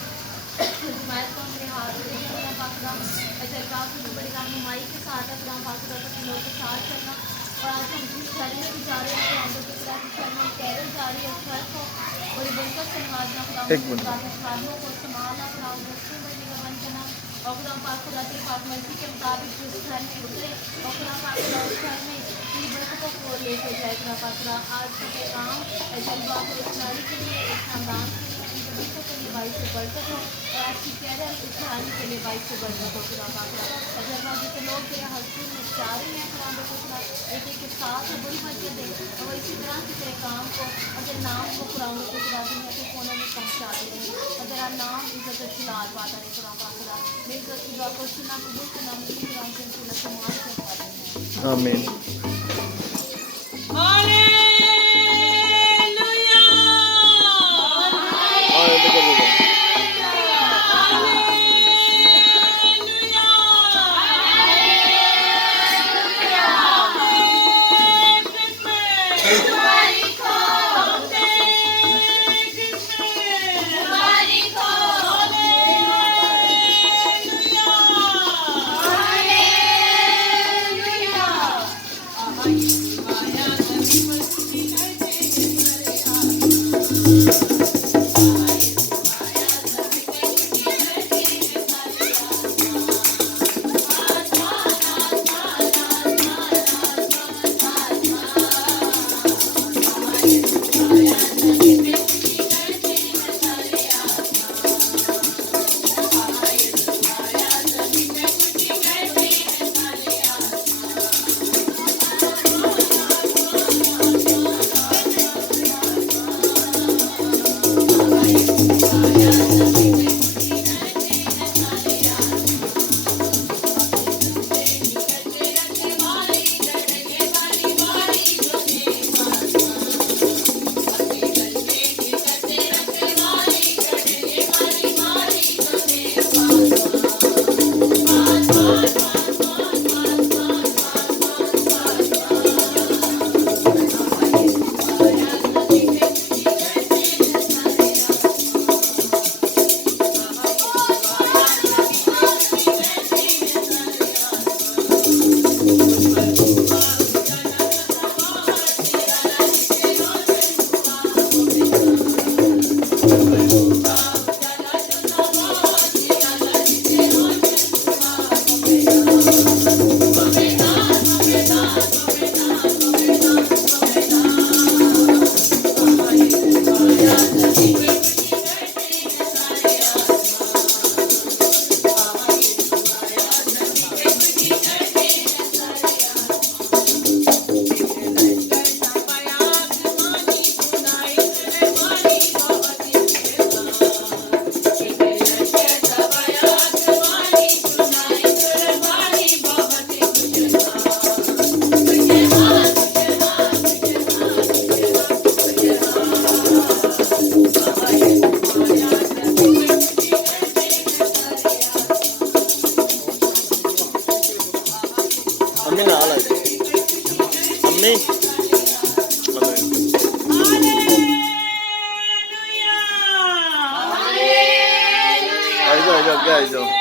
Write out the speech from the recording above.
हिमायत को अपने हाथों से खुदा पाक ऐसे काफ़ी बड़ी रहनुमाई के साथ है खुदा पाक के लोगों के साथ चलना। और आज हम जिस घर में भी जा रहे हैं हम लोग खुदा की शरण कैरल जा रही है उस घर को बड़ी बरकत से नवाजना खुदा खानों को संभालना खुदा बच्चों बड़ी का बन करना और खुदा पाक खुदा तेरी पाक मर्जी के मुताबिक जिस घर में उतरे और खुदा पाक खुदा उस घर में की बरकतों को लेके जाए खुदा पाक खुदा आज का पैगाम ऐसे बात एक नारी के लिए एक खानदान के लिए के लिए भाई से बरकत हो और आज की कैरल इस कहानी के लिए भाई से बरकत हो खुदा पाक अगर जितने लोग थे हस्ती में चाह रहे हैं खुदा खुदा एक के साथ बड़ी बरकत दे और इसी तरह से तेरे काम को अगर नाम को खुदा को खुदा दुनिया के कोनों में पहुँचा दे अगर आप नाम इज्जत खिलार पाता है खुदा पाक खुदा मेरी इज्जत की दुआ को सुना कबूल करना मेरी खुदा से समाज कर पाते हैं आमीन। Ayo, ayo, ayo.